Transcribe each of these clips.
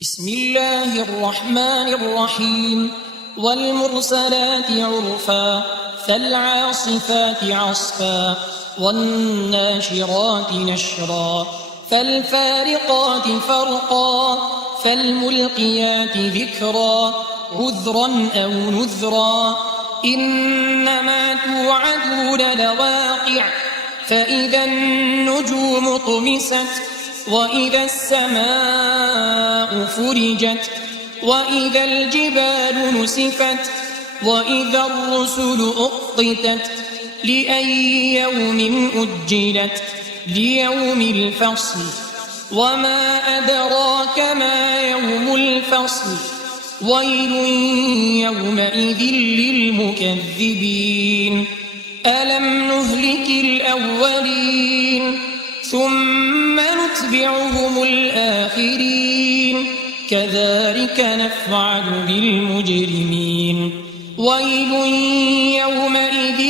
بسم الله الرحمن الرحيم والمرسلات عرفا فالعاصفات عصفا والناشرات نشرا فالفارقات فرقا فالملقيات ذكرا عذرا أو نذرا إنما توعدون لواقع فإذا النجوم طمست وإذا السماء فرجت وإذا الجبال نسفت وإذا الرسل أقتت لأي يوم أجلت ليوم الفصل وما أدراك ما يوم الفصل ويل يومئذ للمكذبين ألم نهلك الأولين ثم نتبعهم الآخرين كذلك نفعل بالمجرمين ويل يومئذ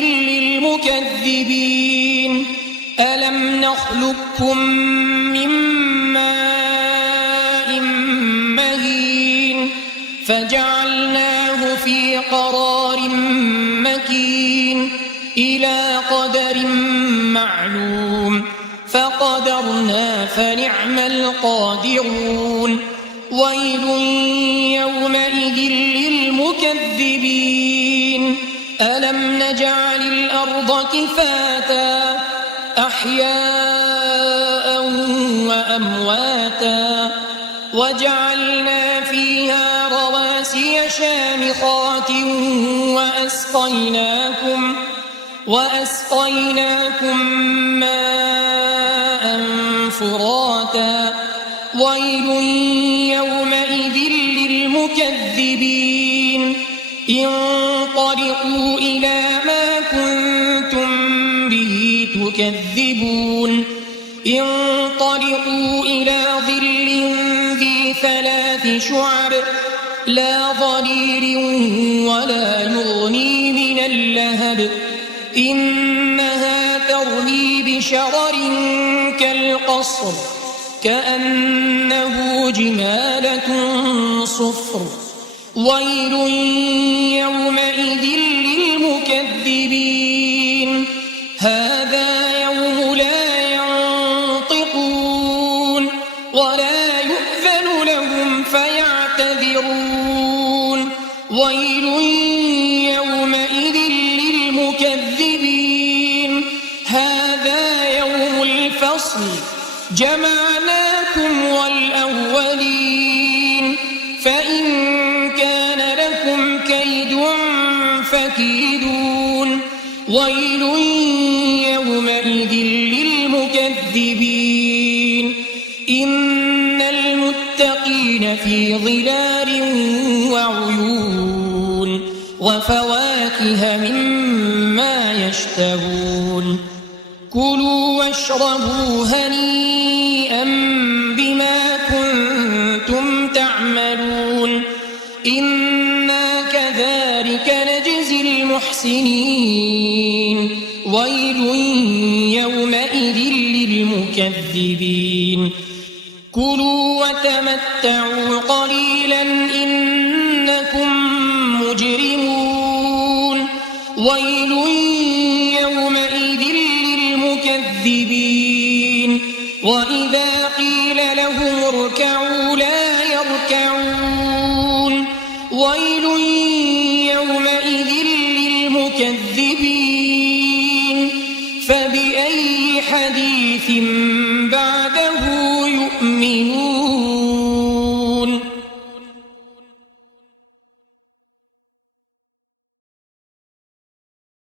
للمكذبين ألم نخلقكم من ماء مهين فجعلناه في قرار مكين إلى قدر معلوم فقدرنا فنعم القادرون ويل يومئذ للمكذبين ألم نجعل الأرض كفاتا أحياء وأمواتا وجعلنا فيها رواسي شامخات وأسقيناكم ماء فراتا ويل يومئذ للمكذبين انطلقوا إلى ما كنتم به تكذبون انطلقوا إلى ظل ذي 3 شعب لا ظليل ولا يغني من اللهب إنها ترمي بشرر كالقصر كأنه جمالة صفر ويل يومئذ للمكذبين هذا يوم لا ينطقون ولا يؤذن لهم فيعتذرون ويل يومئذ للمكذبين هذا يوم الفصل جمعناكم والأولين فإن كان لكم كيد فكيدون ويل يومئذ للمكذبين إن المتقين في ظلال وعيون وفواكه مما يشتهون كلوا واشربوا هنيئا بما كنتم تعملون إنا كذلك نجزي المحسنين ويل يومئذ للمكذبين كلوا وتمتعوا قليلا إنكم مجرمون ويل يومئذ للمكذبين وإذا قيل لهم اركعوا لا يركعون ويل يومئذ للمكذبين فبأي حديث